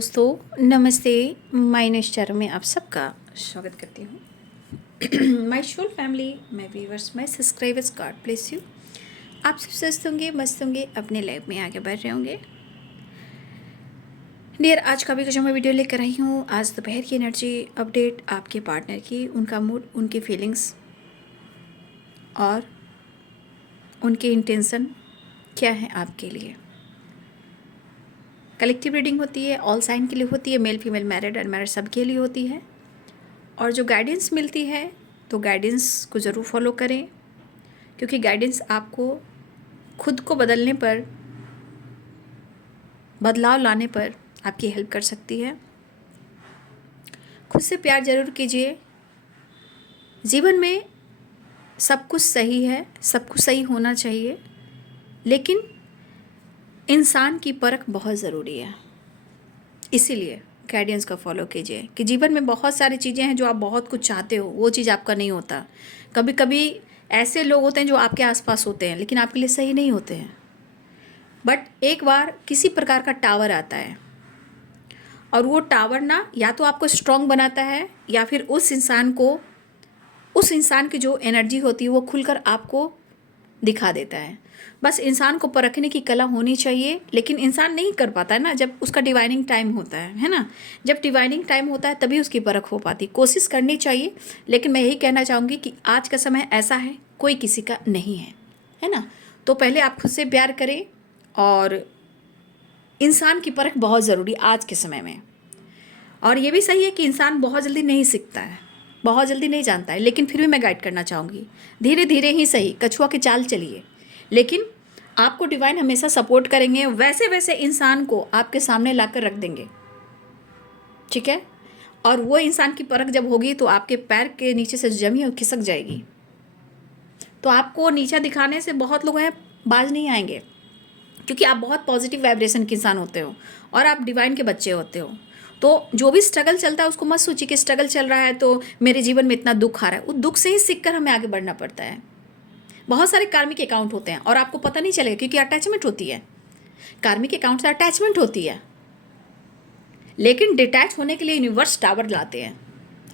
दोस्तों, नमस्ते। Minus channel में आप सबका स्वागत करती हूँ। My soul family, my viewers, my subscribers, God bless you. आप सब स्वस्थ होंगे, मस्त होंगे, अपने लाइफ में आगे बढ़ रहे होंगे। डियर, आज का भी कुछ मैं वीडियो लेकर आई हूँ। आज दोपहर की एनर्जी अपडेट, आपके पार्टनर की, उनका मूड, उनकी फीलिंग्स और उनके इंटेंशन क्या है आपके लिए। कलेक्टिव रीडिंग होती है, ऑल साइन के लिए होती है, मेल फीमेल, मैरिड अनमैरिड सबके लिए होती है। और जो गाइडेंस मिलती है तो गाइडेंस को ज़रूर फॉलो करें, क्योंकि गाइडेंस आपको खुद को बदलने पर, बदलाव लाने पर आपकी हेल्प कर सकती है। खुद से प्यार ज़रूर कीजिए। जीवन में सब कुछ सही है, सब कुछ सही होना चाहिए, लेकिन इंसान की परख बहुत ज़रूरी है। इसीलिए गाइडेंस को फॉलो कीजिए कि जीवन में बहुत सारी चीज़ें हैं जो आप बहुत कुछ चाहते हो, वो चीज़ आपका नहीं होता। कभी कभी ऐसे लोग होते हैं जो आपके आसपास होते हैं लेकिन आपके लिए सही नहीं होते हैं। बट एक बार किसी प्रकार का टावर आता है और वो टावर ना या तो आपको स्ट्रॉन्ग बनाता है या फिर उस इंसान की जो एनर्जी होती है वो खुलकर आपको दिखा देता है। बस इंसान को परखने की कला होनी चाहिए, लेकिन इंसान नहीं कर पाता है ना, जब उसका डिवाइनिंग टाइम होता है ना। जब डिवाइनिंग टाइम होता है तभी उसकी परख हो पाती। कोशिश करनी चाहिए, लेकिन मैं यही कहना चाहूँगी कि आज का समय ऐसा है, कोई किसी का नहीं है ना। तो पहले आप खुद से प्यार करें, और इंसान की परख बहुत ज़रूरी आज के समय में। और ये भी सही है कि इंसान बहुत जल्दी नहीं सीखता है, बहुत जल्दी नहीं जानता है, लेकिन फिर भी मैं गाइड करना चाहूँगी, धीरे धीरे ही सही, कछुआ की चाल चलिए, लेकिन आपको डिवाइन हमेशा सपोर्ट करेंगे। वैसे वैसे इंसान को आपके सामने लाकर रख देंगे, ठीक है। और वो इंसान की परख जब होगी तो आपके पैर के नीचे से जमी और खिसक जाएगी। तो आपको नीचा दिखाने से बहुत लोग हैं बाज नहीं आएंगे, क्योंकि आप बहुत पॉजिटिव वाइब्रेशन के इंसान होते हो और आप डिवाइन के बच्चे होते हो। तो जो भी स्ट्रगल चलता है उसको मत सोचिए कि स्ट्रगल चल रहा है तो मेरे जीवन में इतना दुख आ रहा है। उस दुख से ही सीख कर हमें आगे बढ़ना पड़ता है। बहुत सारे कार्मिक अकाउंट होते हैं और आपको पता नहीं चलेगा, क्योंकि अटैचमेंट होती है। कार्मिक अकाउंट से अटैचमेंट होती है, लेकिन डिटैच होने के लिए यूनिवर्स टावर लाते हैं,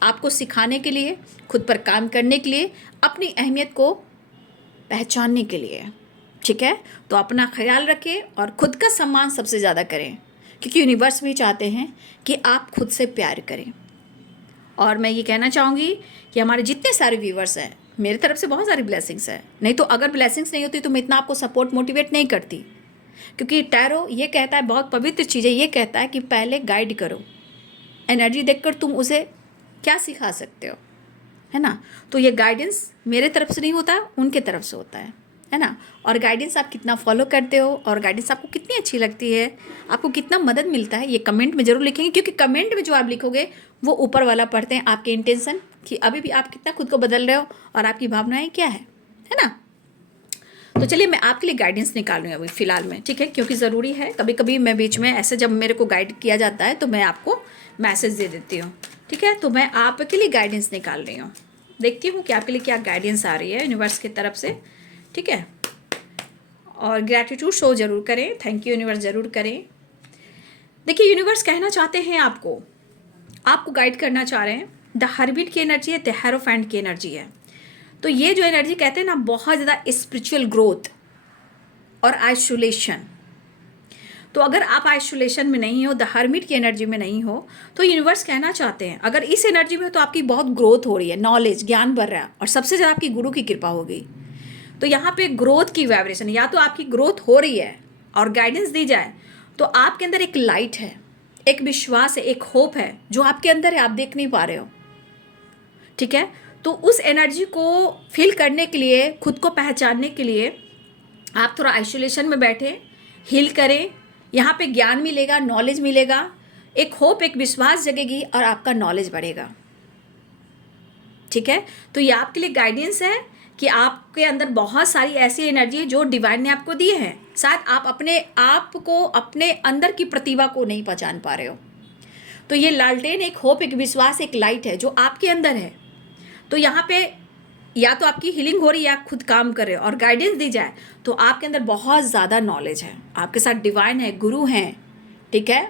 आपको सिखाने के लिए, खुद पर काम करने के लिए, अपनी अहमियत को पहचानने के लिए, ठीक है। तो अपना ख्याल रखें और खुद का सम्मान सबसे ज़्यादा करें, क्योंकि यूनिवर्स भी चाहते हैं कि आप खुद से प्यार करें। और मैं ये कहना चाहूँगी कि हमारे जितने सारे व्यूवर्स हैं, मेरी तरफ से बहुत सारी ब्लेसिंग्स है। नहीं तो अगर ब्लेसिंग्स नहीं होती तो मैं इतना आपको सपोर्ट मोटिवेट नहीं करती, क्योंकि टैरो ये कहता है, बहुत पवित्र चीज़ है, ये कहता है कि पहले गाइड करो। एनर्जी देखकर तुम उसे क्या सिखा सकते हो, है ना। तो ये गाइडेंस मेरे तरफ से नहीं होता, उनके तरफ से होता है ना। और गाइडेंस आप कितना फॉलो करते हो और गाइडेंस आपको कितनी अच्छी लगती है, आपको कितना मदद मिलता है, ये कमेंट में ज़रूर लिखेंगे, क्योंकि कमेंट में जो आप लिखोगे वो ऊपर वाला पढ़ते हैं आपके इंटेंशन, कि अभी भी आप कितना खुद को बदल रहे हो और आपकी भावनाएं क्या है ना। तो चलिए मैं आपके लिए गाइडेंस निकाल रही हूँ अभी फ़िलहाल में, ठीक है, क्योंकि ज़रूरी है। कभी कभी मैं बीच में ऐसे जब मेरे को गाइड किया जाता है तो मैं आपको मैसेज दे देती हूँ, ठीक है। तो मैं आपके लिए गाइडेंस निकाल रही हूँ, देखती हूँ कि आपके लिए क्या गाइडेंस आ रही है यूनिवर्स की तरफ से, ठीक है। और ग्रैटिट्यूड शो ज़रूर करें, थैंक यू यूनिवर्स ज़रूर करें। देखिए, यूनिवर्स कहना चाहते हैं आपको गाइड करना चाह रहे हैं। द हर्बिट की एनर्जी है, द हेरोफेंट की एनर्जी है। तो ये जो एनर्जी कहते हैं ना, बहुत ज़्यादा स्पिरिचुअल ग्रोथ और आइसोलेशन। तो अगर आप आइसोलेशन में नहीं हो, द हर्मिट की एनर्जी में नहीं हो, तो यूनिवर्स कहना चाहते हैं अगर इस एनर्जी में हो तो आपकी बहुत ग्रोथ हो रही है, नॉलेज, ज्ञान बढ़ रहा है, और सबसे ज़्यादा आपकी गुरु की कृपा होगी। तो यहाँ पे ग्रोथ की वाइब्रेशन, या तो आपकी ग्रोथ हो रही है और गाइडेंस दी जाए तो आपके अंदर एक लाइट है, एक विश्वास है, एक होप है जो आपके अंदर है, आप देख नहीं पा रहे हो, ठीक है। तो उस एनर्जी को फील करने के लिए, खुद को पहचानने के लिए आप थोड़ा आइसोलेशन में बैठे, हील करें। यहाँ पे ज्ञान मिलेगा, नॉलेज मिलेगा, एक होप, एक विश्वास जगेगी और आपका नॉलेज बढ़ेगा, ठीक है। तो ये आपके लिए गाइडेंस है कि आपके अंदर बहुत सारी ऐसी एनर्जी है जो डिवाइन ने आपको दी है। शायद आप अपने आप को, अपने अंदर की प्रतिभा को नहीं पहचान पा रहे हो। तो ये लालटेन एक होप, एक विश्वास, एक लाइट है जो आपके अंदर है। तो यहाँ पे या तो आपकी हीलिंग हो रही है या खुद काम कर रहे हो और गाइडेंस दी जाए तो आपके अंदर बहुत ज़्यादा नॉलेज है, आपके साथ डिवाइन है, गुरु हैं, ठीक है।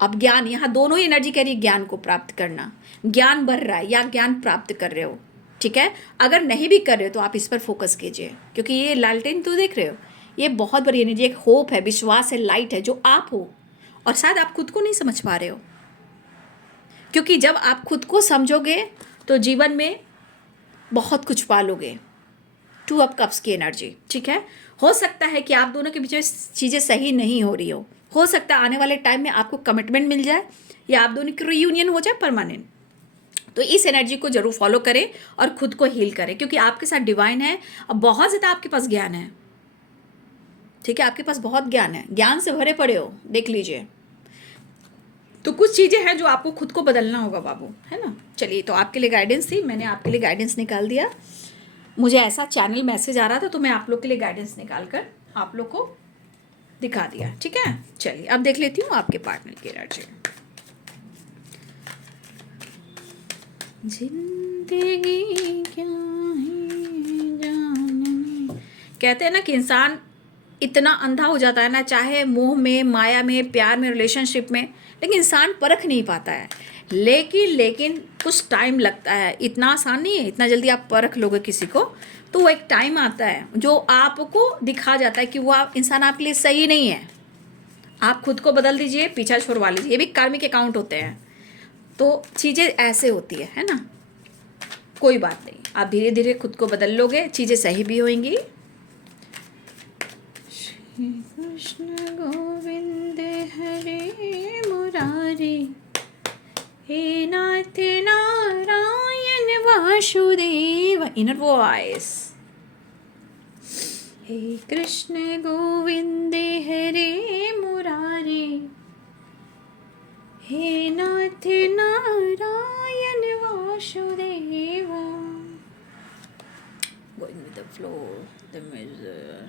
अब ज्ञान, यहाँ दोनों ही एनर्जी कह रही है ज्ञान को प्राप्त करना, ज्ञान बढ़ रहा है या ज्ञान प्राप्त कर रहे हो, ठीक है। अगर नहीं भी कर रहे हो तो आप इस पर फोकस कीजिए, क्योंकि ये लालटेन तो देख रहे हो, ये बहुत बड़ी एनर्जी, एक होप है, विश्वास है, लाइट है जो आप हो, और शायद आप खुद को नहीं समझ पा रहे हो, क्योंकि जब आप खुद को समझोगे तो जीवन में बहुत कुछ पालोगे। 2 ऑफ कप्स की एनर्जी, ठीक है। हो सकता है कि आप दोनों के बीच में चीज़ें सही नहीं हो रही हो सकता है आने वाले टाइम में आपको कमिटमेंट मिल जाए या आप दोनों की रियूनियन हो जाए परमानेंट। तो इस एनर्जी को जरूर फॉलो करें और खुद को हील करें, क्योंकि आपके साथ डिवाइन है और बहुत ज़्यादा आपके पास ज्ञान है, ठीक है। आपके पास बहुत ज्ञान है, ज्ञान से भरे पड़े हो, देख लीजिए। तो कुछ चीज़ें हैं जो आपको खुद को बदलना होगा बाबू, है ना। चलिए, तो आपके लिए गाइडेंस थी, मैंने आपके लिए गाइडेंस निकाल दिया। मुझे ऐसा चैनल मैसेज आ रहा था तो मैं आप लोग के लिए गाइडेंस निकाल कर आप लोग को दिखा दिया, ठीक है। चलिए अब देख लेती हूँ आपके पार्टनर की एनर्जी। जिंदगी क्या है जानने, कहते हैं ना कि इंसान इतना अंधा हो जाता है ना, चाहे मोह में, माया में, प्यार में, रिलेशनशिप में, लेकिन इंसान परख नहीं पाता है। लेकिन कुछ टाइम लगता है, इतना आसान नहीं है, इतना जल्दी आप परख लोगे किसी को, तो वो एक टाइम आता है जो आपको दिखा जाता है कि वो इंसान आपके लिए सही नहीं है। आप खुद को बदल दीजिए, पीछा छुड़वा लीजिए, ये भी कार्मिक अकाउंट होते हैं। तो चीज़ें ऐसे होती है ना। कोई बात नहीं, आप धीरे धीरे खुद को बदल लोगे, चीज़ें सही भी होंगी। श्री कृष्ण गोविंद हरे मुरारी, हे नाथ नारायण वासुदेव, इनर वॉइस। हे कृष्ण गोविंद हरे मुरारी, हे Nath Narayan Vasudev. Going with the flow, the measure,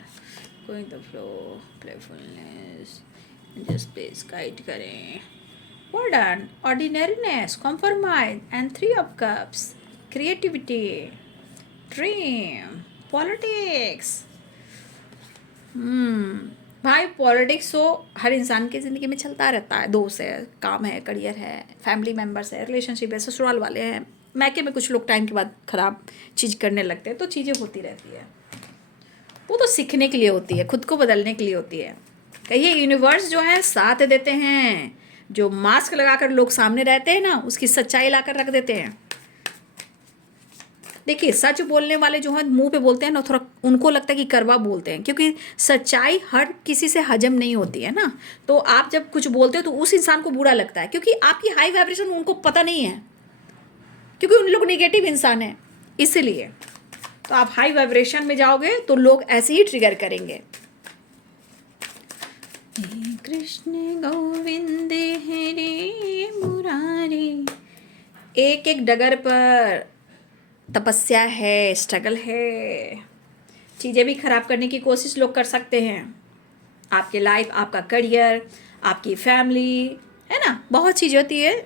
going the flow, playfulness, and just please guide करें। Well done. Ordinariness, compromise, and 3 of cups, creativity, dream, politics। भाई पॉलिटिक्स तो हर इंसान की ज़िंदगी में चलता रहता है। दोस्त है, काम है, करियर है, फैमिली मेम्बर्स है, रिलेशनशिप है, ससुराल वाले हैं, मैके में कुछ लोग टाइम के बाद ख़राब चीज़ करने लगते हैं, तो चीज़ें होती रहती है। वो तो सीखने के लिए होती है, खुद को बदलने के लिए होती है। कहिए यूनिवर्स जो है साथ देते हैं, जो मास्क लगाकर लोग सामने रहते हैं ना, उसकी सच्चाई लाकर रख देते हैं। देखिए, सच बोलने वाले जो हैं मुंह पे बोलते हैं ना, थोड़ा उनको लगता है कि करवा बोलते हैं, क्योंकि सच्चाई हर किसी से हजम नहीं होती है ना। तो आप जब कुछ बोलते हो तो उस इंसान को बुरा लगता है, क्योंकि आपकी हाई वाइब्रेशन उनको पता नहीं है, क्योंकि उन लोग निगेटिव इंसान हैं। इसलिए तो आप हाई वाइब्रेशन में जाओगे तो लोग ऐसे ही ट्रिगर करेंगे। कृष्ण गोविंद हरे मुरारी। एक एक डगर पर तपस्या है, स्ट्रगल है, चीज़ें भी खराब करने की कोशिश लोग कर सकते हैं। आपके लाइफ, आपका करियर, आपकी फैमिली, है ना, बहुत चीज़ होती है।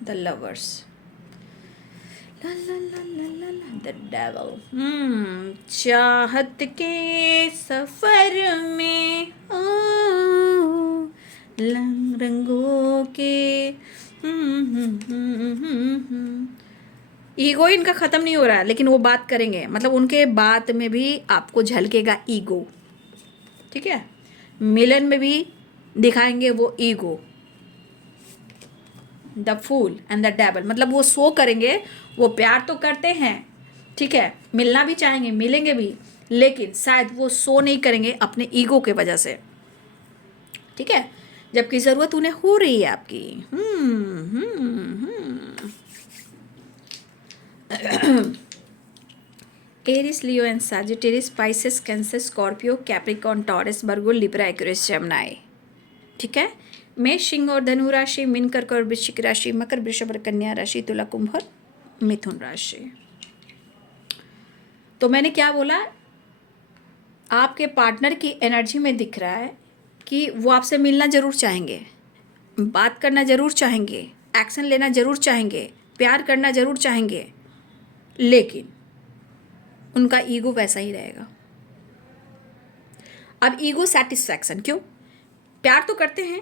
The lovers, la la la la la la, the devil. चाहत के सफर में रंगों के ईगो इनका ख़त्म नहीं हो रहा है, लेकिन वो बात करेंगे, मतलब उनके बात में भी आपको झलकेगा ईगो, ठीक है। मिलन में भी दिखाएंगे वो ego. The fool and the devil, मतलब वो शो करेंगे, वो प्यार तो करते हैं, ठीक है, मिलना भी चाहेंगे, मिलेंगे भी, लेकिन शायद वो शो नहीं करेंगे अपने ईगो के वजह से, ठीक है, जबकि ज़रूरत उन्हें हो रही है आपकी। Aries, Leo and Sagittarius, Pisces, Cancer, Scorpio, Capricorn, Taurus, Virgo, Libra, Aquarius, Gemini, ठीक है। मेष, सिंह और धनु राशि, मीन, कर्क और वृश्चिक राशि, मकर, वृषभ और कन्या राशि, तुला, कुंभ और मिथुन राशि। तो मैंने क्या बोला, आपके पार्टनर की एनर्जी में दिख रहा है कि वो आपसे मिलना ज़रूर चाहेंगे, बात करना ज़रूर चाहेंगे, एक्शन लेना ज़रूर चाहेंगे, प्यार करना ज़रूर चाहेंगे, लेकिन उनका ईगो वैसा ही रहेगा। अब ईगो सेटिस्फैक्शन, क्यों? प्यार तो करते हैं,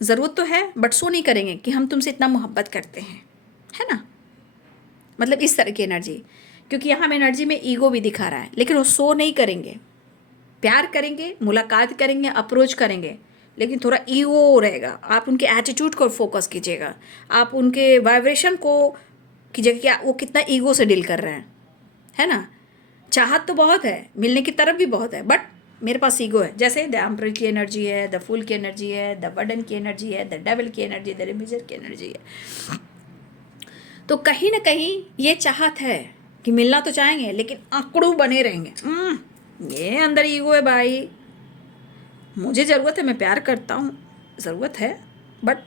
ज़रूरत तो है, बट शो नहीं करेंगे कि हम तुमसे इतना मोहब्बत करते हैं, है ना? मतलब इस तरह की एनर्जी, क्योंकि यहाँ हम एनर्जी में ईगो भी दिखा रहा है, लेकिन वो शो नहीं करेंगे। प्यार करेंगे, मुलाकात करेंगे, अप्रोच करेंगे, लेकिन थोड़ा ईगो रहेगा। आप उनके एटीट्यूड को फोकस कीजिएगा, आप उनके वाइब्रेशन को कीजिएगा कि वो कितना ईगो से डील कर रहे हैं, है ना? चाहत तो बहुत है, मिलने की तरफ भी बहुत है, बट मेरे पास ईगो है। जैसे द एम्परर की एनर्जी है, द फूल की एनर्जी है, द बर्डन की एनर्जी है, द डेविल की एनर्जी, द रिबीजर की एनर्जी है। तो कहीं ना कहीं ये चाहत है कि मिलना तो चाहेंगे, लेकिन आंकड़ों बने रहेंगे। ये अंदर ईगो है भाई, मुझे ज़रूरत है, मैं प्यार करता हूँ, ज़रूरत है, बट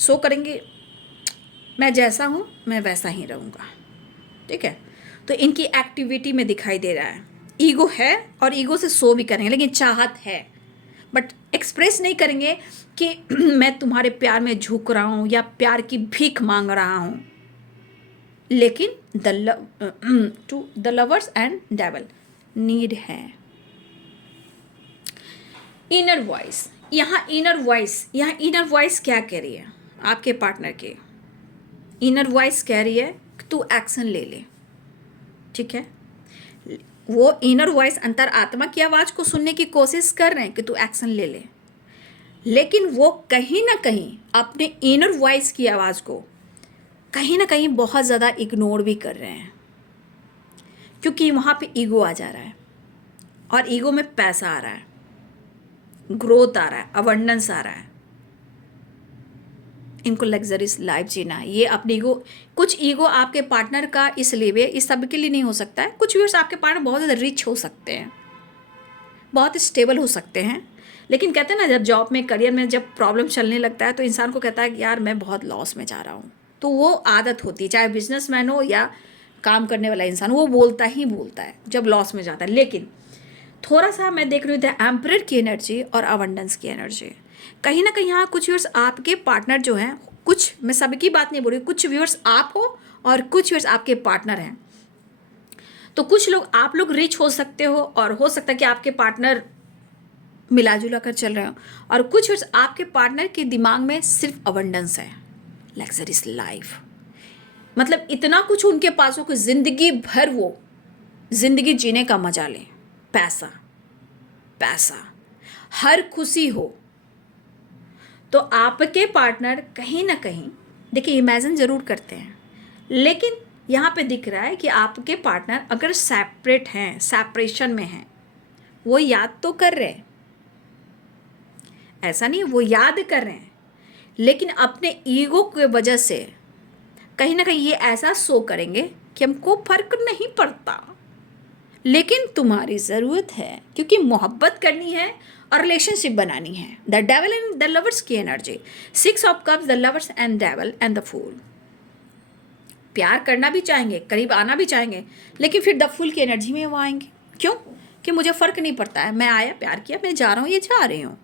शो करेंगे मैं जैसा हूँ मैं वैसा ही रहूँगा, ठीक है? तो इनकी एक्टिविटी में दिखाई दे रहा है ईगो है, और ईगो से शो भी करेंगे, लेकिन चाहत है, बट एक्सप्रेस नहीं करेंगे कि मैं तुम्हारे प्यार में झुक रहा हूँ या प्यार की भीख मांग रहा हूँ। लेकिन to the lovers and devil need है। इनर वॉइस, यहाँ इनर वॉइस क्या कह रही है? आपके पार्टनर के इनर वॉइस कह रही है कि तू एक्शन ले ले, ठीक है? वो इनर वॉइस अंतर आत्मा की आवाज़ को सुनने की कोशिश कर रहे हैं कि तू एक्शन ले ले, लेकिन वो कहीं ना कहीं अपने इनर वॉइस की आवाज़ को कहीं ना कहीं बहुत ज़्यादा इग्नोर भी कर रहे हैं, क्योंकि वहाँ पे ईगो आ जा रहा है, और ईगो में पैसा आ रहा है, ग्रोथ आ रहा है, अबंडेंस आ रहा है। इनको लग्जरीज लाइफ जीना है। ये अपनी ईगो, कुछ ईगो आपके पार्टनर का इसलिए भी, इस सब के लिए नहीं हो सकता है। कुछ व्यूअर्स आपके पार्टनर बहुत ज़्यादा रिच हो सकते हैं, बहुत स्टेबल हो सकते हैं, लेकिन कहते हैं ना, जब जॉब में, करियर में जब प्रॉब्लम चलने लगता है तो इंसान को कहता है कि यार मैं बहुत लॉस में जा रहा हूँ। तो वो आदत होती है, चाहे बिजनेसमैन हो या काम करने वाला इंसान, वो बोलता ही बोलता है जब लॉस में जाता है। लेकिन थोड़ा सा मैं देख रही हूँ द एम्परर की एनर्जी और अबंडेंस की एनर्जी, कहीं ना कहीं यहाँ कुछ व्यूअर्स आपके पार्टनर जो हैं, कुछ, मैं सबकी बात नहीं बोल रही, कुछ व्यूअर्स आप हो और कुछ व्यूअर्स आपके पार्टनर हैं। तो कुछ लोग, आप लोग रिच हो सकते हो, और हो सकता है कि आपके पार्टनर मिला जुला कर चल रहे हो, और कुछ व्यूअर्स आपके पार्टनर के दिमाग में सिर्फ अबंडेंस है, लग्जरीज लाइफ, मतलब इतना कुछ उनके पास हो कि ज़िंदगी भर वो ज़िंदगी जीने का मजा लें। पैसा पैसा, हर खुशी हो। तो आपके पार्टनर कहीं ना कहीं, देखिए, इमेजिन ज़रूर करते हैं, लेकिन यहाँ पे दिख रहा है कि आपके पार्टनर अगर सेपरेट हैं, सेपरेशन में हैं, वो याद तो कर रहे हैं, ऐसा नहीं, वो याद कर रहे हैं, लेकिन अपने ईगो की वजह से कहीं ना कहीं ये ऐसा शो करेंगे कि हमको फर्क नहीं पड़ता, लेकिन तुम्हारी ज़रूरत है, क्योंकि मोहब्बत करनी है और रिलेशनशिप बनानी है। The devil and the lovers की energy, 6 of cups, the lovers and devil and the fool. प्यार करना भी चाहेंगे, करीब आना भी चाहेंगे, लेकिन फिर द फूल की एनर्जी में वो आएंगे। क्यों? कि मुझे फ़र्क नहीं पड़ता है, मैं आया, प्यार किया, मैं जा रहा हूँ, ये जा रही हूँ,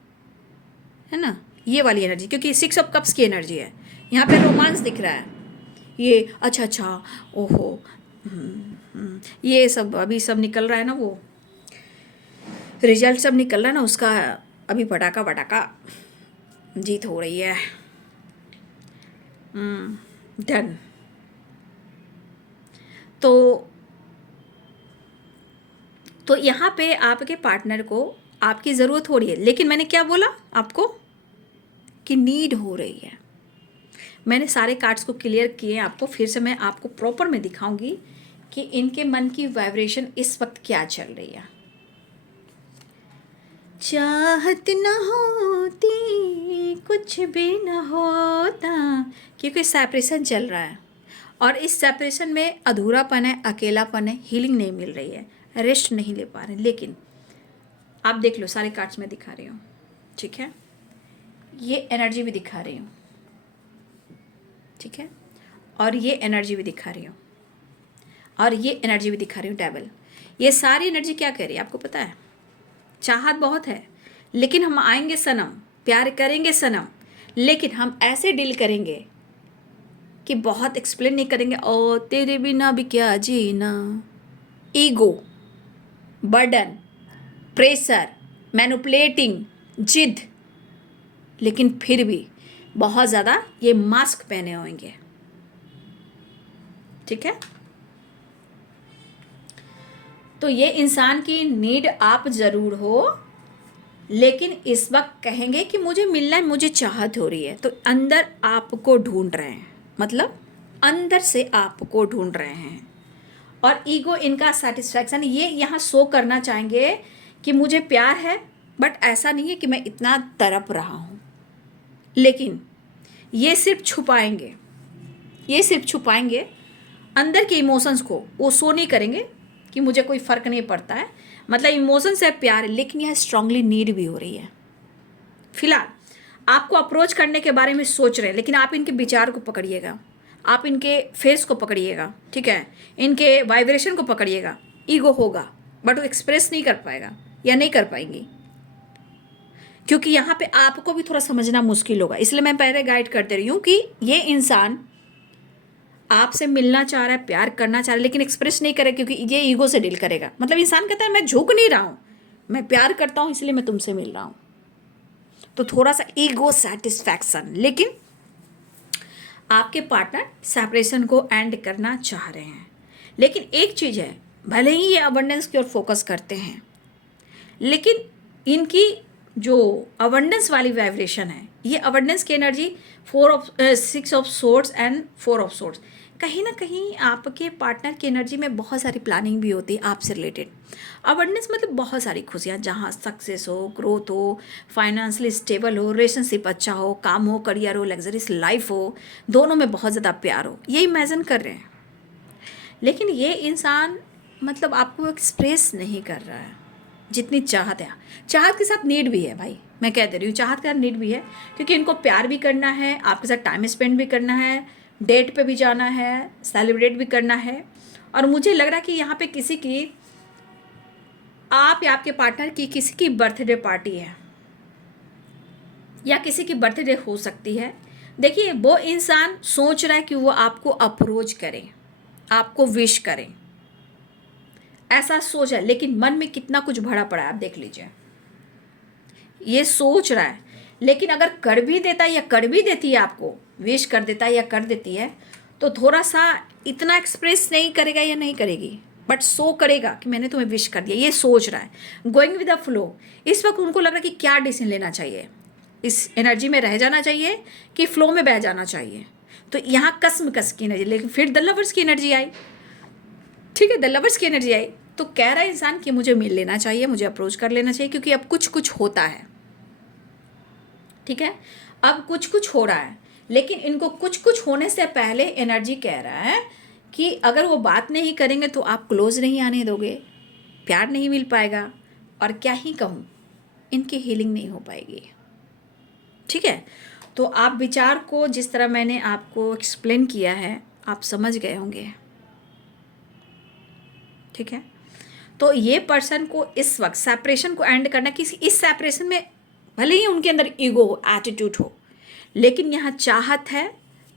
है ना? ये वाली एनर्जी, क्योंकि 6 ऑफ कप्स की एनर्जी है। यहाँ पे रोमांस दिख रहा है, ये अच्छा, ओहो, ये सब अभी सब निकल रहा है ना, वो रिजल्ट सब निकल रहा है ना, उसका अभी पटाखा जीत हो रही है। डन। तो यहाँ पे आपके पार्टनर को आपकी ज़रूरत हो रही है, लेकिन मैंने क्या बोला आपको कि नीड हो रही है। मैंने सारे कार्ड्स को क्लियर किए आपको, फिर से मैं आपको प्रॉपर में दिखाऊंगी कि इनके मन की वाइब्रेशन इस वक्त क्या चल रही है। चाहत न होती कुछ भी न होता, क्योंकि सेपरेशन चल रहा है, और इस सेपरेशन में अधूरापन है, अकेलापन है, हीलिंग नहीं मिल रही है, रेस्ट नहीं ले पा रहे। लेकिन आप देख लो, सारे कार्ड्स में दिखा रही हूँ, ठीक है? ये एनर्जी भी दिखा रही हूँ, ठीक है? और ये एनर्जी भी दिखा रही हूँ, और ये एनर्जी भी दिखा रही हूँ, डेविल। ये सारी एनर्जी क्या कह रही है आपको पता है? चाहत बहुत है, लेकिन हम आएंगे सनम, प्यार करेंगे सनम, लेकिन हम ऐसे डील करेंगे कि बहुत एक्सप्लेन नहीं करेंगे, ओ तेरे बिना भी क्या जीना। ईगो, बर्डन, प्रेशर, मैनिपुलेटिंग, जिद, लेकिन फिर भी बहुत ज़्यादा ये मास्क पहने होंगे। ठीक है, तो ये इंसान की नीड आप ज़रूर हो, लेकिन इस वक्त कहेंगे कि मुझे मिलना है, मुझे चाहत हो रही है, तो अंदर आपको ढूंढ रहे हैं, मतलब अंदर से आपको ढूंढ रहे हैं। और ईगो इनका सेटिस्फैक्शन, ये यहाँ शो करना चाहेंगे कि मुझे प्यार है, बट ऐसा नहीं है कि मैं इतना तड़प रहा हूँ। लेकिन ये सिर्फ छुपाएंगे, ये सिर्फ छुपाएंगे अंदर के इमोशंस को। वो शो नहीं करेंगे कि मुझे कोई फ़र्क नहीं पड़ता है, मतलब इमोशंस है, प्यार है, लेकिन यह स्ट्रांगली नीड भी हो रही है। फिलहाल आपको अप्रोच करने के बारे में सोच रहे हैं, लेकिन आप इनके विचार को पकड़िएगा, आप इनके फेस को पकड़िएगा, ठीक है, इनके वाइब्रेशन को पकड़िएगा। ईगो होगा बट वो एक्सप्रेस नहीं कर पाएगा या नहीं कर पाएंगी, क्योंकि यहाँ पे आपको भी थोड़ा समझना मुश्किल होगा। इसलिए मैं पहले गाइड कर दे रही हूँ कि ये इंसान आपसे मिलना चाह रहा है, प्यार करना चाह रहा है, लेकिन एक्सप्रेस नहीं करे क्योंकि ये ईगो से डील करेगा। मतलब इंसान कहता है मैं झुक नहीं रहा हूँ, मैं प्यार करता हूँ इसलिए मैं तुमसे मिल रहा हूँ। तो थोड़ा सा ईगो सेटिस्फैक्शन, लेकिन आपके पार्टनर सेपरेशन को एंड करना चाह रहे हैं। लेकिन एक चीज़ है, भले ही ये अबंडेंस की ओर फोकस करते हैं, लेकिन इनकी जो अबंडेंस वाली वाइब्रेशन है, ये अबंडेंस की energy 6 of swords and 4 of swords, कहीं ना कहीं आपके पार्टनर की एनर्जी में बहुत सारी प्लानिंग भी होती है आपसे रिलेटेड। अबंडेंस मतलब बहुत सारी खुशियाँ, जहाँ सक्सेस हो, ग्रोथ हो, फाइनेंशियली स्टेबल हो, रिलेशनशिप अच्छा हो, काम हो, करियर हो, लग्जरियस लाइफ हो, दोनों में बहुत ज़्यादा प्यार हो, ये इमेजिन कर रहे हैं। लेकिन ये इंसान मतलब आपको एक्सप्रेस नहीं कर रहा है जितनी चाहत है। चाहत के साथ नीड भी है भाई, मैं कह दे रही हूँ, चाहत का नीड भी है, क्योंकि इनको प्यार भी करना है, आपके साथ टाइम स्पेंड भी करना है, डेट पे भी जाना है, सेलिब्रेट भी करना है। और मुझे लग रहा है कि यहाँ पे किसी की, आप या आपके पार्टनर की किसी की बर्थडे पार्टी है, या किसी की बर्थडे हो सकती है। देखिए वो इंसान सोच रहा है कि वो आपको अप्रोच करे, आपको विश करें, ऐसा सोच है, लेकिन मन में कितना कुछ भरा पड़ा है आप देख लीजिए। ये सोच रहा है, लेकिन अगर कर भी देता है या कर भी देती है, आपको विश कर देता है या कर देती है, तो थोड़ा सा इतना एक्सप्रेस नहीं करेगा या नहीं करेगी, बट सो करेगा कि मैंने तुम्हें विश कर दिया। ये सोच रहा है, गोइंग विद द फ्लो। इस वक्त उनको लग रहा है कि क्या डिसीजन लेना चाहिए, इस एनर्जी में रह जाना चाहिए कि फ्लो में बह जाना चाहिए। तो यहाँ कसम-कस की एनर्जी, लेकिन फिर द लवर्स की एनर्जी आई, ठीक है, द लवर्स की एनर्जी आई, तो कह रहा है इंसान कि मुझे मिल लेना चाहिए, मुझे अप्रोच कर लेना चाहिए, क्योंकि अब कुछ कुछ होता है, ठीक है, अब कुछ कुछ हो रहा है। लेकिन इनको कुछ कुछ होने से पहले एनर्जी कह रहा है कि अगर वो बात नहीं करेंगे तो आप क्लोज नहीं आने दोगे, प्यार नहीं मिल पाएगा, और क्या ही कहूँ, इनकी हीलिंग नहीं हो पाएगी। ठीक है, तो आप विचार को जिस तरह मैंने आपको एक्सप्लेन किया है, आप समझ गए होंगे। ठीक है, तो ये पर्सन को इस वक्त सेपरेशन को एंड करना, किसी इस सेपरेशन में भले ही उनके अंदर ईगो हो, एटीट्यूड हो, लेकिन यहाँ चाहत है,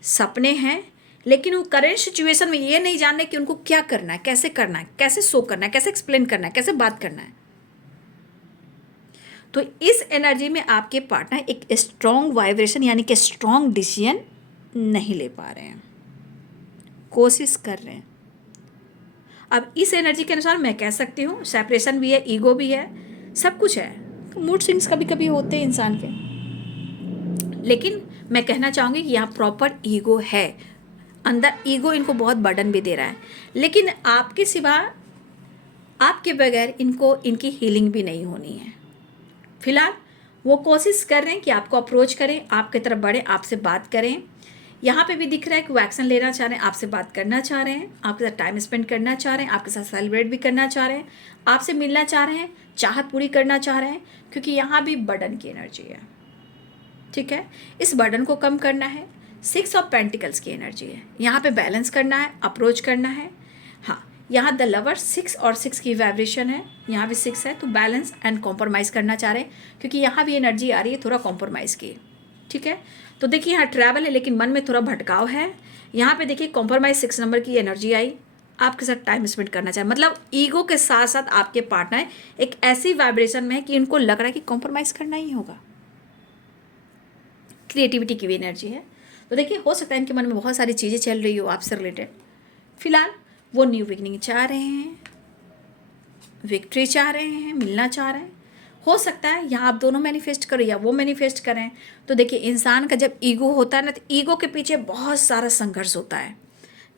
सपने हैं, लेकिन वो करेंट सिचुएशन में ये नहीं जानने कि उनको क्या करना है, कैसे शो करना है, कैसे एक्सप्लेन करना है, कैसे बात करना है। तो इस एनर्जी में आपके पार्टनर एक स्ट्रॉन्ग वाइब्रेशन यानी कि स्ट्रॉन्ग डिसीजन नहीं ले पा रहे हैं, कोशिश कर रहे हैं। अब इस एनर्जी के अनुसार मैं कह सकती हूँ सेपरेशन भी है, ईगो भी है, सब कुछ है, मूड स्विंग्स कभी कभी होते हैं इंसान के, लेकिन मैं कहना चाहूँगी कि यहाँ प्रॉपर ईगो है, अंदर ईगो इनको बहुत बर्डन भी दे रहा है, लेकिन आपके सिवा, आपके बगैर इनको इनकी हीलिंग भी नहीं होनी है। फिलहाल वो कोशिश कर रहे हैं कि आपको अप्रोच करें, आपकी तरफ बढ़े, आपसे बात करें। यहाँ पे भी दिख रहा है कि वो एक्शन लेना चाह रहे हैं, आपसे बात करना चाह रहे हैं, आपके साथ टाइम स्पेंड करना चाह रहे हैं, आपके साथ सेलिब्रेट भी करना चाह रहे हैं, आपसे मिलना चाह रहे हैं, चाहत पूरी करना चाह रहे हैं, क्योंकि यहाँ भी बर्डन की एनर्जी है। ठीक है, इस बर्डन को कम करना है, 6 ऑफ पेंटिकल्स की एनर्जी है, यहाँ पे बैलेंस करना है, अप्रोच करना है। हाँ, यहाँ द लवर 6 और 6 की वाइब्रेशन है, यहाँ भी 6 है, तो बैलेंस एंड कॉम्प्रोमाइज़ करना चाह रहे हैं, क्योंकि यहाँ भी एनर्जी आ रही है थोड़ा कॉम्प्रोमाइज़ की। ठीक है, तो देखिए यहाँ ट्रैवल है, लेकिन मन में थोड़ा भटकाव है। यहाँ पे देखिए कॉम्प्रोमाइज़ 6 नंबर की एनर्जी आई, आपके साथ टाइम स्पेंड करना चाहे, मतलब ईगो के साथ साथ आपके पार्टनर एक ऐसी वाइब्रेशन में है कि उनको लग रहा है कि कॉम्प्रोमाइज करना ही होगा। क्रिएटिविटी की भी एनर्जी है। तो देखिए, हो सकता है इनके मन में बहुत सारी चीज़ें चल रही हो आपसे रिलेटेड। फिलहाल वो न्यू बिगनिंग चाह रहे हैं, विक्ट्री चाह रहे हैं, मिलना चाह रहे हैं। हो सकता है यहाँ आप दोनों मैनिफेस्ट करो या वो मैनिफेस्ट करें। तो देखिए, इंसान का जब ईगो होता है ना, तो ईगो के पीछे बहुत सारा संघर्ष होता है,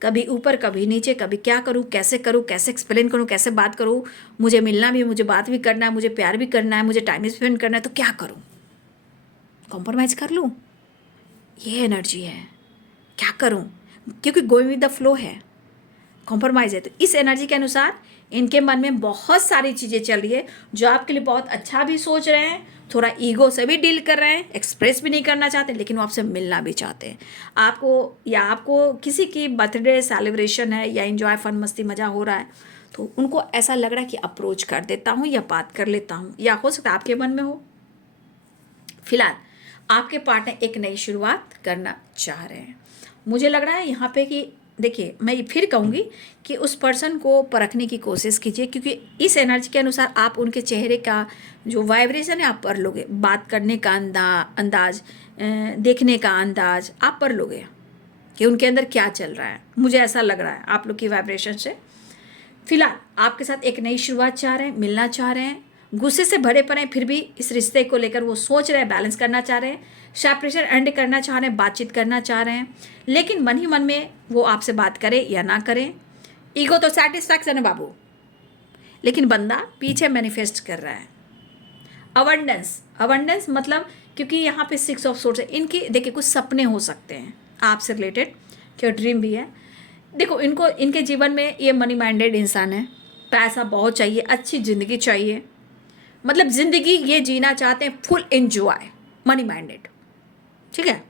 कभी ऊपर कभी नीचे, कभी क्या करूँ, कैसे एक्सप्लेन करूँ, कैसे बात करूँ, मुझे मिलना भी है, मुझे बात भी करना है, मुझे प्यार भी करना है, मुझे टाइम स्पेंड करना है, तो क्या करूँ, कॉम्प्रोमाइज कर लूँ, ये एनर्जी है। क्या करूँ, क्योंकि गोइंग विद द फ्लो है, कॉम्प्रोमाइज़ है। तो इस एनर्जी के अनुसार इनके मन में बहुत सारी चीज़ें चल रही है, जो आपके लिए बहुत अच्छा भी सोच रहे हैं, थोड़ा ईगो से भी डील कर रहे हैं, एक्सप्रेस भी नहीं करना चाहते, लेकिन वो आपसे मिलना भी चाहते हैं। आपको किसी की बर्थडे सेलिब्रेशन है या एंजॉय फन मस्ती मज़ा हो रहा है, तो उनको ऐसा लग रहा है कि अप्रोच कर देता हूँ या बात कर लेता हूँ, या हो सकता है आपके मन में हो। फिलहाल आपके पार्टनर एक नई शुरुआत करना चाह रहे हैं। मुझे लग रहा है यहाँ पे कि देखिए, मैं फिर कहूँगी कि उस पर्सन को परखने की कोशिश कीजिए, क्योंकि इस एनर्जी के अनुसार आप उनके चेहरे का जो वाइब्रेशन है आप पढ़ लोगे, बात करने का अंदाज, देखने का अंदाज आप पढ़ लोगे कि उनके अंदर क्या चल रहा है। मुझे ऐसा लग रहा है आप लोग की वाइब्रेशन से। फिलहाल आपके साथ एक नई शुरुआत चाह रहे हैं, मिलना चाह रहे हैं, गुस्से से भरे पड़े हैं, फिर भी इस रिश्ते को लेकर वो सोच रहे हैं, बैलेंस करना चाह रहे हैं, सेपरेशन एंड करना चाह रहे हैं, बातचीत करना चाह रहे हैं, लेकिन मन ही मन में वो आपसे बात करें या ना करें। ईगो तो सेटिस्फैक्शन है बाबू, लेकिन बंदा पीछे मैनिफेस्ट कर रहा है। अबंडेंस मतलब, क्योंकि यहाँ पे 6 ऑफ सोर्स है, इनकी देखिए कुछ सपने हो सकते हैं आपसे रिलेटेड, क्या ड्रीम भी है। देखो, इनके जीवन में ये मनी माइंडेड इंसान है, पैसा बहुत चाहिए, अच्छी ज़िंदगी चाहिए, मतलब ज़िंदगी ये जीना चाहते हैं फुल एंजॉय, मनी माइंडेड, ठीक है,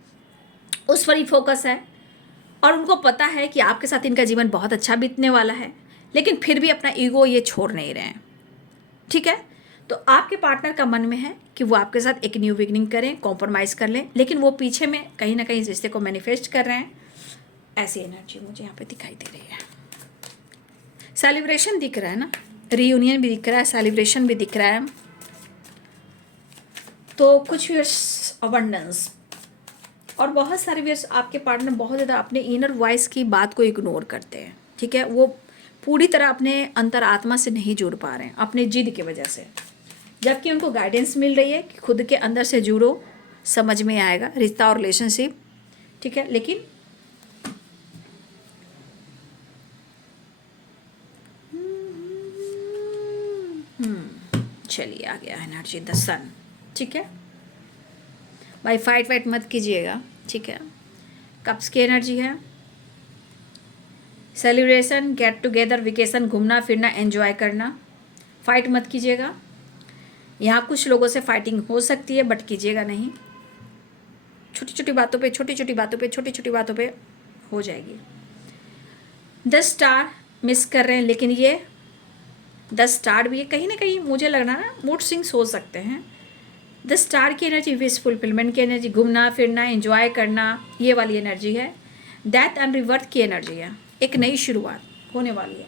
उस पर ही फोकस है। और उनको पता है कि आपके साथ इनका जीवन बहुत अच्छा बीतने वाला है, लेकिन फिर भी अपना ईगो ये छोड़ नहीं रहे हैं, ठीक है। तो आपके पार्टनर का मन में है कि वो आपके साथ एक न्यू बिगनिंग करें, कॉम्प्रोमाइज़ कर लें, लेकिन वो पीछे में कहीं ना कहीं इस रिश्ते को मैनिफेस्ट कर रहे हैं। ऐसी एनर्जी मुझे यहाँ पे दिखाई दे रही है। सेलिब्रेशन दिख रहा है ना, रीयूनियन भी दिख रहा है, सेलिब्रेशन भी दिख रहा है। तो कुछ व्यूअर्स अबंडेंस, और बहुत सारे व्यूअर्स आपके पार्टनर बहुत ज़्यादा अपने इनर वॉइस की बात को इग्नोर करते हैं, ठीक है। वो पूरी तरह अपने अंतरात्मा से नहीं जुड़ पा रहे हैं अपने जिद की वजह से, जबकि उनको गाइडेंस मिल रही है कि खुद के अंदर से जुड़ो, समझ में आएगा रिश्ता और रिलेशनशिप, ठीक है। लेकिन चलिए आ गया एनर्जी द सन, ठीक है भाई, फाइट मत कीजिएगा, ठीक है। कप्स की एनर्जी है, सेलिब्रेशन, गेट टुगेदर, वेकेशन, घूमना फिरना, एंजॉय करना, फाइट मत कीजिएगा। यहाँ कुछ लोगों से फाइटिंग हो सकती है, बट कीजिएगा नहीं। छोटी छोटी बातों पे हो जाएगी। 10 स्टार मिस कर रहे हैं, लेकिन ये 10 स्टार भी है, कहीं ना कहीं मुझे लग रहा है ना मूड स्विंग्स हो सकते हैं। 10 स्टार की एनर्जी विश फुलफिलमेंट की एनर्जी, घूमना फिरना, एंजॉय करना, ये वाली एनर्जी है। डेथ एंड रिवर्थ की एनर्जी है, एक नई शुरुआत होने वाली है।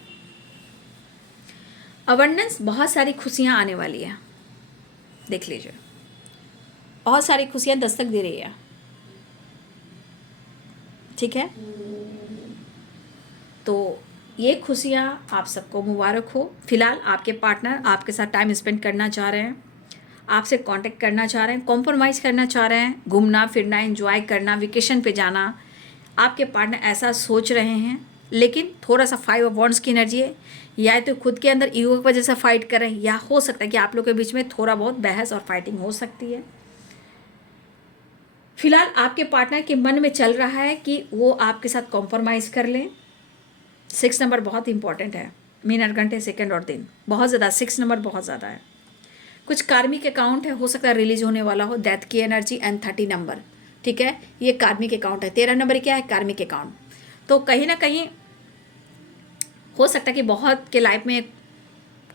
अबंडेंस, बहुत सारी खुशियाँ आने वाली है, देख लीजिए, बहुत सारी खुशियाँ दस्तक दे रही है, ठीक है। तो ये खुशियाँ आप सबको मुबारक हो। फिलहाल आपके पार्टनर आपके साथ टाइम स्पेंड करना चाह रहे हैं, आपसे कांटेक्ट करना चाह रहे हैं, कॉम्प्रोमाइज़ करना चाह रहे हैं, घूमना फिरना, एंजॉय करना, वेकेशन पे जाना, आपके पार्टनर ऐसा सोच रहे हैं। लेकिन थोड़ा सा 5 ऑफ वॉन्ड्स की एनर्जी है, या तो खुद के अंदर ईगो की वजह से फाइट कर रहे हैं, या हो सकता है कि आप लोग के बीच में थोड़ा बहुत बहस और फाइटिंग हो सकती है। फिलहाल आपके पार्टनर के मन में चल रहा है कि वो आपके साथ कॉम्प्रोमाइज़ कर लें। 6 नंबर बहुत इंपॉर्टेंट है, मिनट घंटे सेकंड और दिन बहुत ज़्यादा, 6 नंबर बहुत ज़्यादा है। कुछ कार्मिक अकाउंट है, हो सकता है रिलीज होने वाला हो, डेथ की एनर्जी एंड 30 नंबर, ठीक है, ये कार्मिक अकाउंट है। 13 नंबर क्या है, कार्मिक अकाउंट। तो कहीं ना कहीं हो सकता है कि बहुत के लाइफ में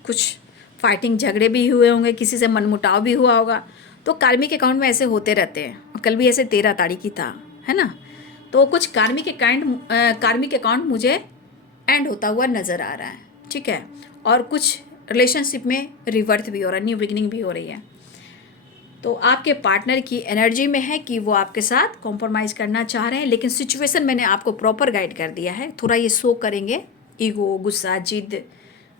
कुछ फाइटिंग झगड़े भी हुए होंगे, किसी से मनमुटाव भी हुआ होगा। तो कार्मिक अकाउंट में ऐसे होते रहते हैं, और कल भी ऐसे 13 तारीख की था, है ना। तो कुछ कार्मिक अकाउंट मुझे एंड होता हुआ नज़र आ रहा है, ठीक है। और कुछ रिलेशनशिप में रिवर्थ भी हो रहा है, न्यू बिगिनिंग भी हो रही है। तो आपके पार्टनर की एनर्जी में है कि वो आपके साथ कॉम्प्रोमाइज़ करना चाह रहे हैं, लेकिन सिचुएशन मैंने आपको प्रॉपर गाइड कर दिया है। थोड़ा ये शो करेंगे, ईगो, गुस्सा, जिद,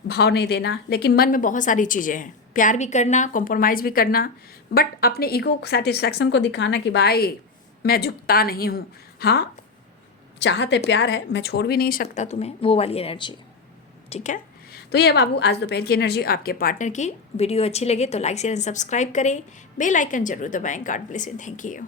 भाव नहीं देना, लेकिन मन में बहुत सारी चीज़ें हैं। प्यार भी करना, कॉम्प्रोमाइज़ भी करना, बट अपने ईगो सेटिस्फैक्शन को दिखाना कि भाई मैं झुकता नहीं हूँ। हाँ, चाहत है, प्यार है, मैं छोड़ भी नहीं सकता तुम्हें, वो वाली एनर्जी, ठीक है। तो ये बाबू आज दोपहर की एनर्जी आपके पार्टनर की। वीडियो अच्छी लगे तो लाइक शेयर एंड सब्सक्राइब करें, बेल आइकन जरूर दबाएं। God bless you, thank you.